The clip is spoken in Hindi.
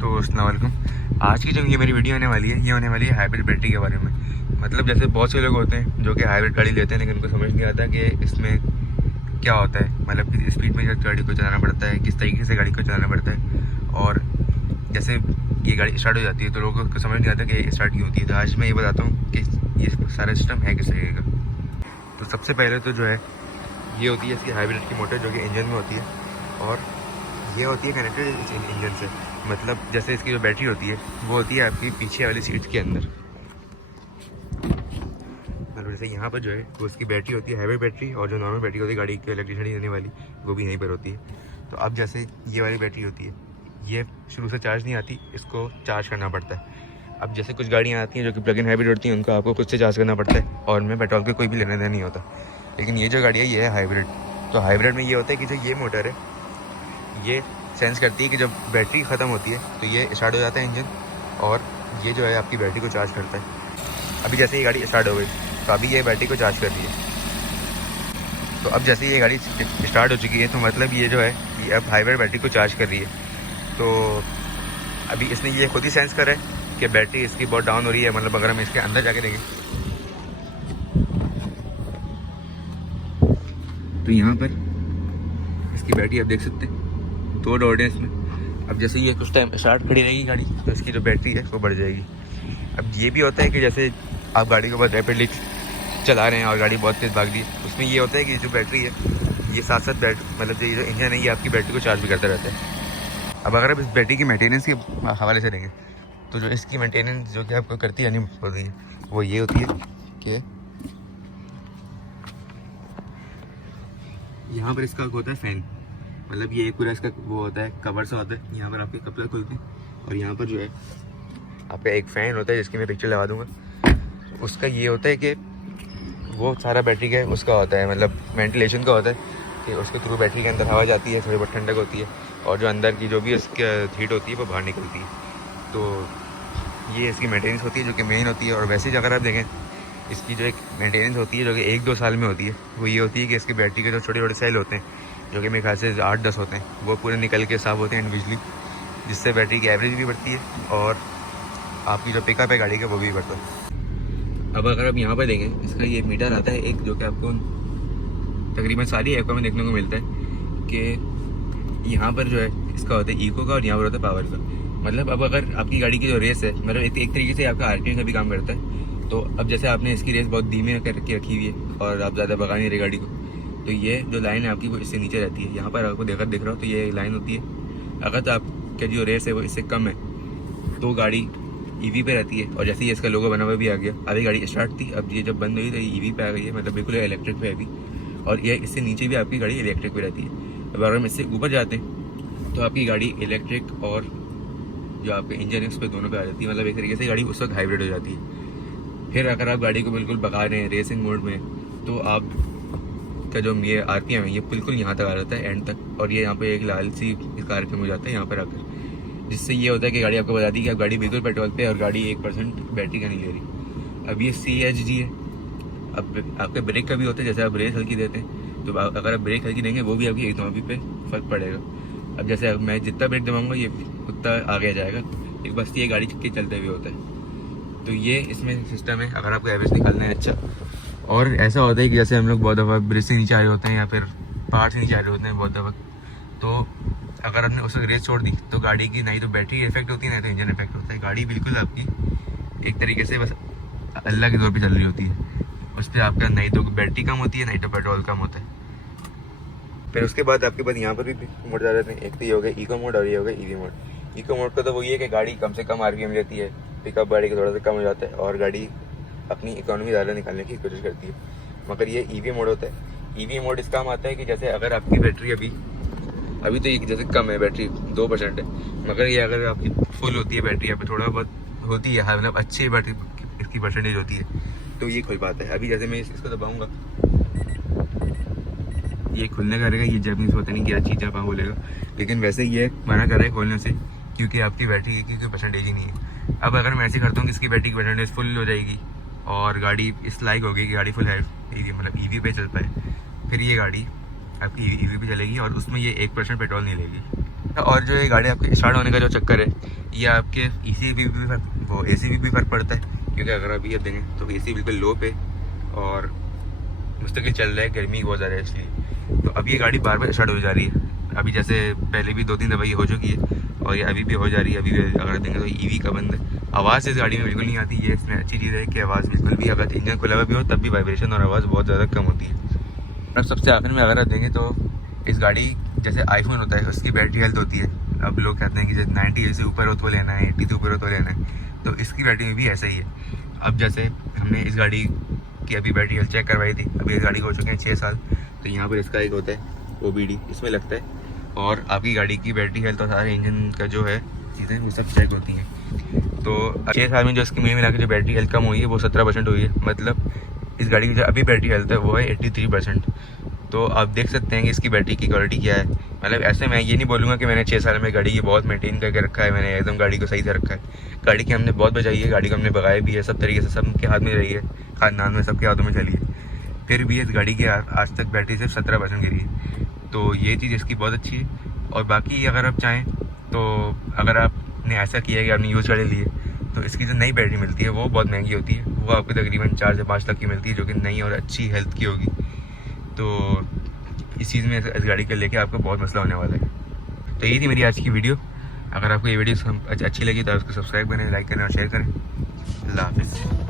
तो अस्सलाम वालेकुम। आज की जो ये मेरी वीडियो होने वाली है, ये होने वाली है हाइब्रिड बैटरी के बारे में। मतलब जैसे बहुत से लोग होते हैं जो कि हाइब्रिड गाड़ी लेते हैं, लेकिन उनको समझ नहीं आता कि इसमें क्या होता है। मतलब किस स्पीड में गाड़ी को चलाना पड़ता है, किस तरीके से गाड़ी को चलाना पड़ता है। और जैसे ये गाड़ी स्टार्ट हो जाती है तो लोगों को समझ नहीं आता कि स्टार्ट क्यों होती है। तो आज मैं ये बताता हूँ कि ये सारा सिस्टम है किस तरीके का। तो सबसे पहले तो जो है ये होती है इसकी हाइब्रिड की मोटर, जो कि इंजन में होती है, और ये होती है कनेक्टेड इस इंजन से। मतलब जैसे इसकी जो बैटरी होती है वो होती है आपकी पीछे वाली सीट के अंदर। मतलब जैसे यहाँ पर जो है वो इसकी बैटरी होती है हाइब्रिड बैटरी, और जो नॉर्मल बैटरी होती है गाड़ी की इलेक्ट्रिसिटी देने वाली, वो भी यहीं पर होती है। तो अब जैसे ये वाली बैटरी होती है, ये शुरू से चार्ज नहीं आती, इसको चार्ज करना पड़ता है। अब जैसे कुछ गाड़ियाँ आती हैं जो कि प्लग इन हाइब्रिड होती हैं, उनको आपको खुद से चार्ज करना पड़ता है और उनमें पेट्रोल के कोई भी लेना देना नहीं होता। लेकिन ये जो गाड़ी है ये है हाइब्रिड। तो हाइब्रिड में ये होता है कि जो ये मोटर है ये सेंस करती है कि जब बैटरी ख़त्म होती है तो ये स्टार्ट हो जाता है इंजन, और ये जो है आपकी बैटरी को चार्ज करता है। अभी जैसे ये गाड़ी स्टार्ट हो गई तो अभी ये बैटरी को चार्ज कर रही है। तो अब जैसे ये गाड़ी स्टार्ट हो चुकी है तो मतलब ये जो है ये अब हाइब्रिड बैटरी को चार्ज कर रही है। तो अभी इसने ये खुद ही सेंस करा है कि बैटरी इसकी बहुत डाउन हो रही है। मतलब अगर हम इसके अंदर जाके देखें तो यहाँ पर इसकी बैटरी आप देख सकते हैं, 2 डॉट है इसमें। अब जैसे ये कुछ टाइम स्टार्ट खड़ी रहेगी गाड़ी तो इसकी जो बैटरी है वो बढ़ जाएगी। अब ये भी होता है कि जैसे आप गाड़ी को बहुत रैपिडली चला रहे हैं और गाड़ी बहुत तेज़ भाग रही है, उसमें ये होता है कि जो बैटरी है ये साथ साथ मतलब ये जो इंजन है ये आपकी बैटरी को चार्ज भी करता रहता है। अब अगर आप इस बैटरी की मेंटेनेंस के हवाले से देंगे तो जो इसकी मेंटेनेंस जो कि आपको करती है नहीं होती है, वो ये होती है कि यहाँ पर इसका होता है फ़ैन। मतलब ये पूरा इसका वो होता है कवर सा होता है, यहाँ पर आपके कपड़े खुलते हैं और यहाँ पर जो है आपका एक फ़ैन होता है जिसकी मैं पिक्चर लगा दूँगा। उसका ये होता है कि वो सारा बैटरी का उसका होता है, मतलब वेंटिलेशन का होता है कि उसके थ्रू बैटरी के अंदर हवा जाती है, थोड़ी बहुत ठंडक होती है और जो अंदर की जो भी उसकी हीट होती है वो बाहर निकलती है। तो ये इसकी मेंटेनेंस होती है जो कि मेन होती है। और वैसे ही अगर आप देखें इसकी जो एक मेंटेनेंस होती है जो कि 1-2 साल में होती है, वो ये होती है कि इसकी बैटरी के जो छोटे छोटे सेल होते हैं जो कि मेरे ख्याल से 8-10 होते हैं, वो पूरे निकल के साफ होते हैं इंडिविजुअली, जिससे बैटरी की एवरेज भी बढ़ती है और आपकी जो पिकअप है गाड़ी का वो भी बढ़ता है। अब अगर आप यहाँ पर देखें इसका ये मीटर आता है एक, जो कि आपको तकरीबन सारी ऐपों में देखने को मिलता है कि यहाँ पर जो है इसका होता है इको का और यहाँ पर होता है पावर का। मतलब अब अगर आपकी गाड़ी की जो रेस है, मतलब एक तरीके से आपका आरपीएम का भी काम करता है। तो अब जैसे आपने इसकी रेस बहुत धीमे करके रखी हुई है और आप ज़्यादा भगा नहीं रहे गाड़ी को, तो ये जो लाइन है आपकी वो इससे नीचे रहती है। यहाँ पर आपको दिख रहा हो तो ये लाइन होती है। अगर तो आपका जो रेस है वो इससे कम है तो गाड़ी ईवी पे रहती है। और जैसे ही इसका लोगो बना हुआ भी आ गया, अभी गाड़ी स्टार्ट थी, अब ये जब बंद हुई तो ये ईवी पे आ गई है, मतलब बिल्कुल इलेक्ट्रिक पे अभी। और ये इससे नीचे भी आपकी गाड़ी इलेक्ट्रिक पे रहती है। अब अगर हम इससे ऊपर जाते हैं तो आपकी गाड़ी इलेक्ट्रिक और जो आपके इंजन है उस पर दोनों पे आ जाती है। मतलब एक तरीके से गाड़ी उस वक्त हाइब्रिड हो जाती है। फिर अगर आप गाड़ी को बिल्कुल भगा रहे हैं रेसिंग मोड में, तो आप का जो ये आरपीएम है ये बिल्कुल यहाँ तक आ जाता है एंड तक, और ये यहाँ पे एक लाल सी इसका आरपीएम हो जाता है यहाँ पर आकर, जिससे ये होता है कि गाड़ी आपको बताती है कि आप गाड़ी बिल्कुल पेट्रोल पे और गाड़ी 1% बैटरी का नहीं ले रही। अब ये CHG है। अब आपके ब्रेक का भी होता है, जैसे आप ब्रेक हल्की देते हैं तो अगर आप ब्रेक हल्की देंगे वो भी आपकी इकोनॉमी पे फर्क पड़ेगा। अब जैसे मैं जितना ब्रेक दबाऊँगा ये उतना आगे जाएगा, एक बस ये गाड़ी के चलते हुए होता है। तो ये इसमें सिस्टम है अगर आपको एवरेज निकालना है अच्छा। और ऐसा होता है कि जैसे हम लोग बहुत दफ़ा ब्रिज से नीचे आ रहे होते हैं या फिर पहाड़ से नीचे आ रहे होते हैं बहुत दफ़ा, तो अगर आपने उस रेस छोड़ दी तो गाड़ी की नहीं तो बैटरी इफेक्ट होती है नहीं तो इंजन इफेक्ट होता है। गाड़ी बिल्कुल आपकी एक तरीके से बस अल्लाह के दौर पे चल रही होती है। उस पर आपका नहीं तो बैटरी कम होती है नहीं तो पेट्रोल कम होता है। फिर उसके बाद आपके पास यहाँ पर भी मोड आ जाते हैं। एक तो ये हो गया इको मोड और ये हो गया ईवी मोड। इको मोड का तो वो ये है कि गाड़ी कम से कम आरपीएम लेती है, पिकअप गाड़ी का थोड़ा सा कम हो जाता है और गाड़ी अपनी इकोनॉमी ज़्यादा निकालने की कोशिश करती है। मगर ये ईवी मोड होता है। ईवी मोड इस काम आता है कि जैसे अगर आपकी बैटरी अभी तो ये जैसे कम है, बैटरी 2% है, मगर ये अगर आपकी फुल होती है बैटरी, यहाँ पे थोड़ा बहुत होती है मतलब अच्छी बैटरी इसकी परसेंटेज होती है, तो ये खुल पाता है। अभी जैसे मैं इसको दबाऊँगा ये खुलने का रहेगा। ये जैपनीज पता नहीं क्या चीज़ आप बोलेगा, लेकिन वैसे ये मना कर रहा है खोलने से क्योंकि आपकी बैटरी की कोई परसेंटेज ही नहीं है। अब अगर मैं ऐसे करता हूँ कि इसकी बैटरी की परसेंटेज फुल हो जाएगी और गाड़ी इस लाइक होगी कि गाड़ी फुल है मतलब ईवी पे चल पाए, फिर ये गाड़ी आपकी ईवी पे चलेगी और उसमें ये 1% पेट्रोल नहीं लेगी। और जो ये गाड़ी आपके स्टार्ट होने का जो चक्कर है, ये आपके AC भी वो AC भी फ़र्क पड़ता है, क्योंकि अगर आप ये देंगे तो AC बिल्कुल लो पे और मुस्तकिल चल रहा है, गर्मी बहुत ज़्यादा है इसलिए। तो अब ये गाड़ी बार बार स्टार्ट हो जा रही है। अभी जैसे पहले भी 2-3 दफ़ा ये हो चुकी है और ये अभी भी हो जा रही है। अभी भी अगर देंगे तो EV का बंद है, आवाज़ इस गाड़ी में बिल्कुल नहीं आती। ये इसमें अच्छी चीज़ है कि आवाज़ बिल्कुल भी, अगर इंजन खुला हुआ भी हो तब भी वाइब्रेशन और आवाज़ बहुत ज़्यादा कम होती है। और सबसे आखिर में अगर आप देंगे तो इस गाड़ी जैसे आईफोन होता है, उसकी बैटरी हेल्थ होती है। अब लोग कहते हैं कि जैसे 90 से ऊपर हो तो लेना है, 80 से ऊपर हो तो लेना है, तो इसकी बैटरी में भी ऐसा ही है। अब जैसे हमने इस गाड़ी की अभी बैटरी हेल्थ चेक करवाई थी, अभी इस गाड़ी को हो चुके हैं 6 साल। तो यहाँ पर इसका एक होता है OBD, इसमें लगता है, और आपकी गाड़ी की बैटरी हेल्थ और सारे इंजन का जो है चीज़ें वो सब चेक होती हैं। तो 6 साल में जो इसकी में मिला के जो बैटरी हेल्थ कम हुई है वो 17% हुई है। मतलब इस गाड़ी की जो अभी बैटरी हेल्थ है वो है 83%। तो आप देख सकते हैं कि इसकी बैटरी की क्वालिटी क्या है। मतलब ऐसे मैं ये नहीं बोलूँगा कि मैंने 6 साल में गाड़ी की बहुत मेंटेन करके रखा है, मैंने एकदम गाड़ी को सही से रखा है। गाड़ी की हमने बहुत बचाई है, गाड़ी को हमने भगाया भी है, सब तरीके से सबके हाथ में रही है, खानदान में सबके हाथों में चली है। फिर भी इस गाड़ी की आज तक बैटरी सिर्फ 17% गिरी है। तो ये चीज़ इसकी बहुत अच्छी है। और बाकी अगर आप चाहें तो अगर आपने ऐसा किया कि आपने यूज़ गाड़ी ली है तो इसकी जो नई बैटरी मिलती है वो बहुत महंगी होती है। वो आपको तकरीबन 4 से 5 लाख की मिलती है, जो कि नई और अच्छी हेल्थ की होगी। तो इस चीज़ में इस गाड़ी को लेके आपको बहुत मसला होने वाला है। तो यही थी मेरी आज की वीडियो। अगर आपको ये वीडियो अच्छी लगी तो उसको सब्सक्राइब करें, लाइक करें और शेयर करें। अल्लाह हाफिज़।